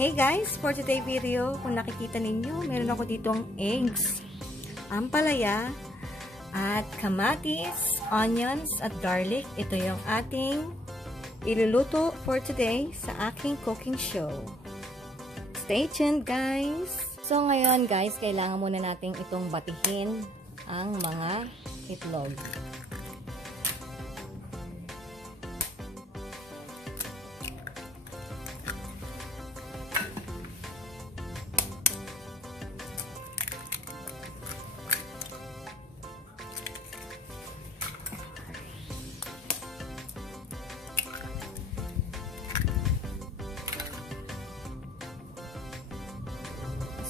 Hey guys, for today video, kung nakikita ninyo, meron ako ditong eggs, ampalaya, at kamatis, onions, at garlic. Ito yung ating iluluto for today sa aking cooking show. Stay tuned guys! So ngayon guys, kailangan muna natin itong batihin ang mga itlog.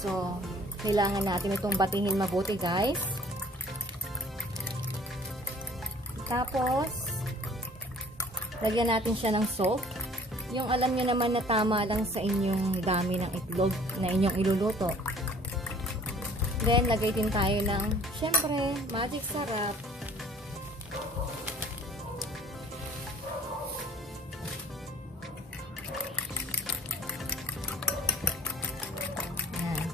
So, kailangan natin itong batihin mabuti guys. Tapos, lagyan natin siya ng salt. Yung alam nyo naman na tama lang sa inyong dami ng itlog na inyong iluluto. Then, lagay din tayo ng, syempre, magic sarap.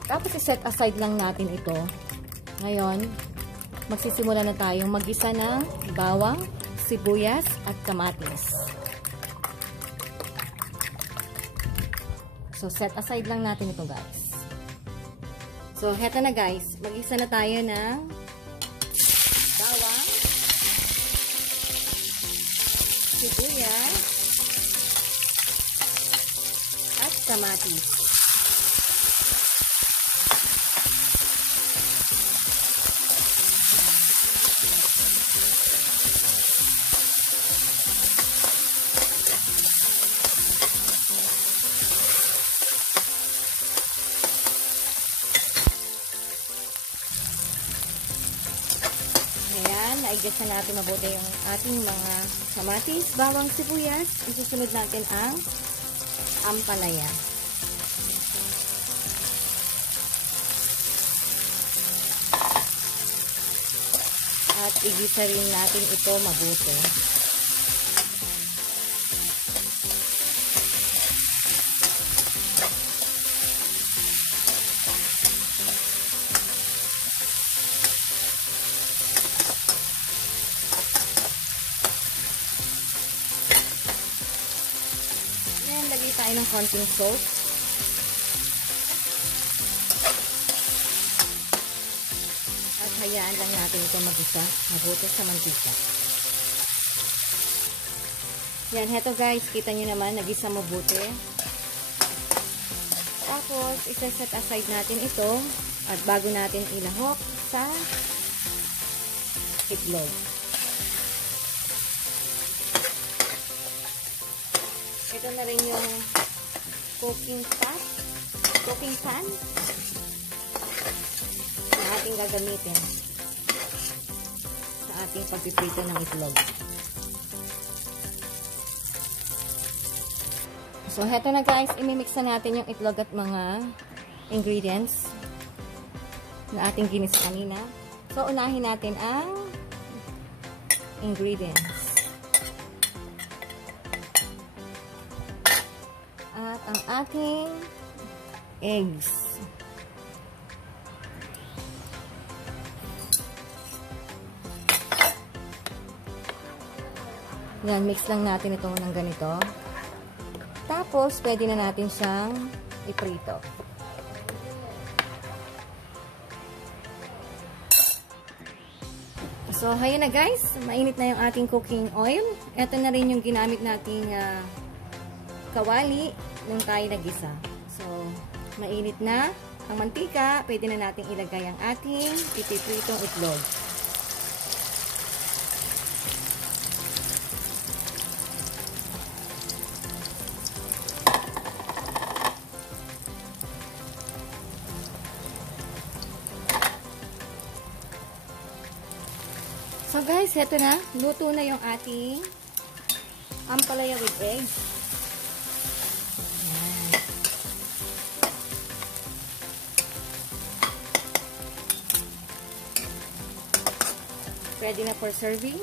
Tapos i-set aside lang natin ito. Ngayon, magsisimula na tayong mag-isa ng bawang, sibuyas, at kamatis. So, set aside lang natin ito guys. So, heto na guys. Mag-isa na tayo ng bawang, sibuyas, at kamatis. Ayan, naigisa natin mabuti yung ating mga kamatis, bawang, sibuyas. Isusunod natin ang ampalaya. At igisa rin natin ito mabuti. Lagay tayo ng konting salt. At hayaan lang natin ito mag-isa mabuti sa mantika. Yan, heto guys, kita nyo naman, nag-isa mabuti. Tapos, isa-set aside natin ito at bago natin ilahok sa itlog. Ito na rin yung cooking pan na ating gagamitin sa ating pagpiprito ng itlog. So, heto na guys, imimix na natin yung itlog at mga ingredients na ating ginis kanina. So, unahin natin ang ingredients. At ang ating eggs. Yan, mix lang natin ito ng ganito. Tapos, pwede na natin siyang iprito. So, hayun na guys. Mainit na yung ating cooking oil. Ito na rin yung ginamit nating kawali nung tayo nag-isa. So, mainit na ang mantika. Pwede na nating ilagay ang ating pipipritong itlog. So guys, heto na. Luto na yung ating ampalaya with eggs. Ready na for serving.